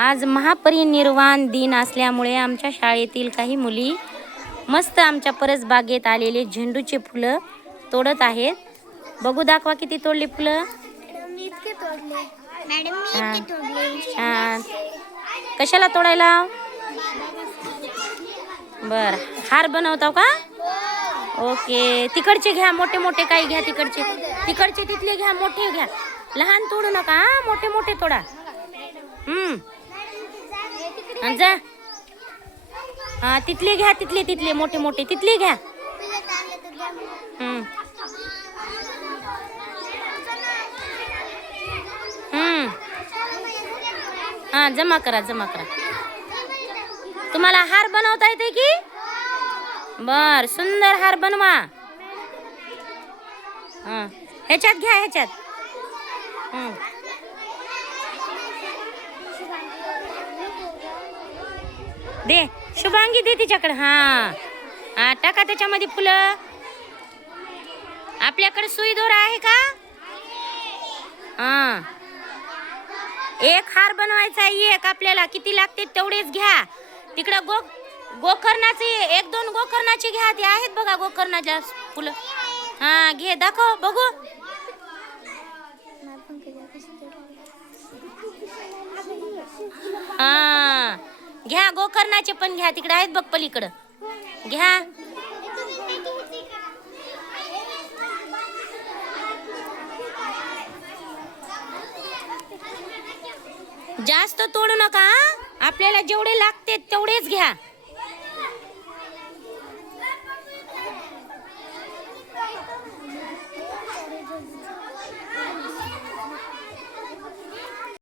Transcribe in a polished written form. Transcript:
आज महापरिनिर्वाण दिन असल्यामुळे आमच्या शाळेतील काही मुली मस्त आमच्या परसबागेत आलेले झेंडूचे फुलं तोडत आहेत. बघू दाखवा किती तोडली फुलं. छान. कशाला तोडायला? बर, हार बनवताव का? ओके. तिकडचे घ्या, मोठे मोठे काही घ्या. तिकडचे तिथले घ्या, मोठे घ्या. लहान तोडू नका, मोठे मोठे तोडा. जा. हा, तिथले घ्या, तिथले मोठे मोठे तिथले घ्या. हा, जमा करा. तुम्हाला हार बनवता येते की? बर, सुंदर हार बनवा. ह्याच्यात घ्या, ह्याच्यात. दे शुभांगी, दे तिच्याकडे. हा, टाका त्याच्यामध्ये फुलं. आपल्याकडे सुई दोरा आहे का? एक हार बनवायचा आहे. एक आपल्याला किती लागते तेवढेच घ्या. तिकडं गोकर्णाचे 1-2 गोकर्णाचे घ्या. ते आहेत बघा गोकर्णाच्या फुलं. हा, घे, दाखव बघू. हा, घ्या, गोकर्णाचे पण घ्या. तिकडे आहेत बघ पलीकडं. घ्या. जास्त तोडू नका. आपल्याला जेवढे लागते तेवढेच घ्या.